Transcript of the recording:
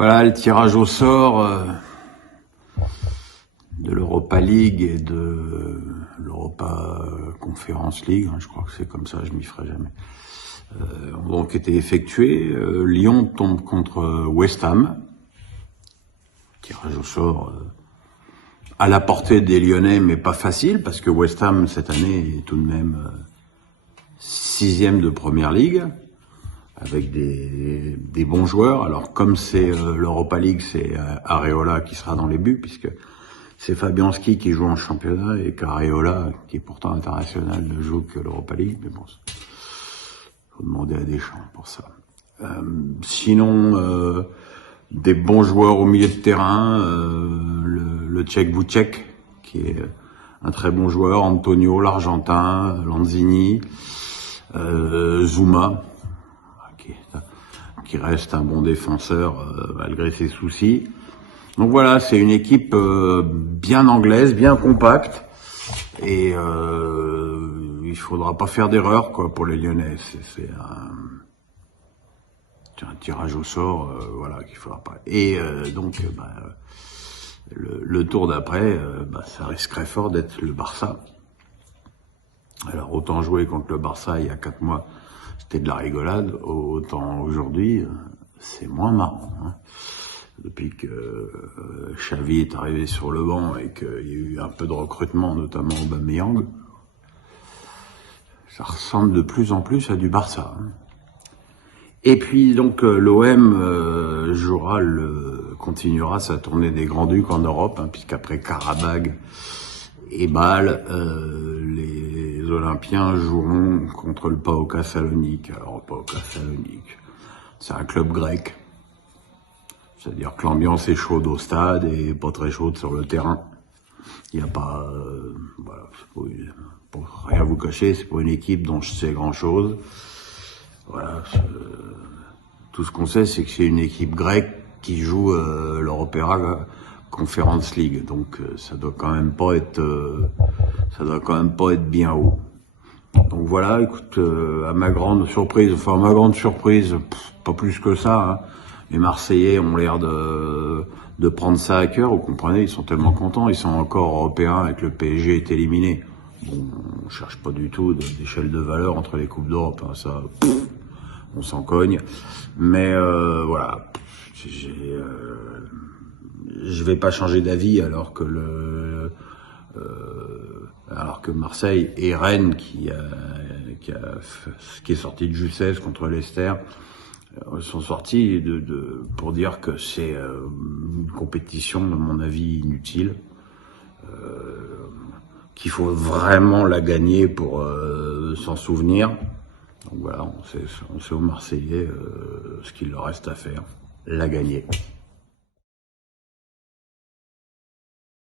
Voilà le tirage au sort de l'Europa League et de l'Europa Conference League, je crois que c'est comme ça, je m'y ferai jamais, ont donc été effectués. Lyon tombe contre West Ham. Tirage au sort à la portée des Lyonnais, mais pas facile, parce que West Ham, cette année, est tout de même 6e de Première Ligue, avec des bons joueurs. Alors, comme c'est l'Europa League, c'est Areola qui sera dans les buts, puisque c'est Fabianski qui joue en championnat, et qu'Areola, qui est pourtant international, ne joue que l'Europa League, mais bon, faut demander à Deschamps pour ça. Sinon, des bons joueurs au milieu de terrain, le Tchèque Vucek, qui est un très bon joueur, Antonio, l'Argentin, Lanzini, Zouma, qui reste un bon défenseur malgré ses soucis. Donc voilà, c'est une équipe bien anglaise, bien compacte, et il faudra pas faire d'erreur quoi pour les Lyonnais. C'est un tirage au sort, voilà, qu'il faudra pas. Et donc, le tour d'après, ça risquerait fort d'être le Barça. Alors autant jouer contre le Barça il y a 4 mois, c'était de la rigolade, autant aujourd'hui, c'est moins marrant. Depuis que Xavi est arrivé sur le banc et qu'il y a eu un peu de recrutement, notamment Aubameyang, ça ressemble de plus en plus à du Barça. Et puis donc l'OM continuera sa tournée des Grands-Ducs en Europe, puisqu'après Karabag et Bâle, les Olympiens joueront contre le PAOK Salonique. Alors PAOK Salonique, c'est un club grec, c'est-à-dire que l'ambiance est chaude au stade et pas très chaude sur le terrain. Il n'y a pas, voilà, pour rien vous cacher, c'est pas une équipe dont je sais grand-chose. Voilà, tout ce qu'on sait, c'est que c'est une équipe grecque qui joue l'Europa Conference League, donc ça doit quand même pas être bien haut. Donc voilà, écoute, à ma grande surprise, pas plus que ça, les Marseillais ont l'air de prendre ça à cœur, vous comprenez, ils sont tellement contents, ils sont encore européens et que le PSG est éliminé. Bon, on cherche pas du tout d'échelle de valeur entre les Coupes d'Europe, ça, on s'en cogne. Mais voilà, je vais pas changer d'avis alors que Marseille et Rennes, qui est sorti de justesse contre Leicester, sont sortis pour dire que c'est une compétition, à mon avis, inutile, qu'il faut vraiment la gagner pour s'en souvenir. Donc voilà, on sait aux Marseillais ce qu'il leur reste à faire, la gagner.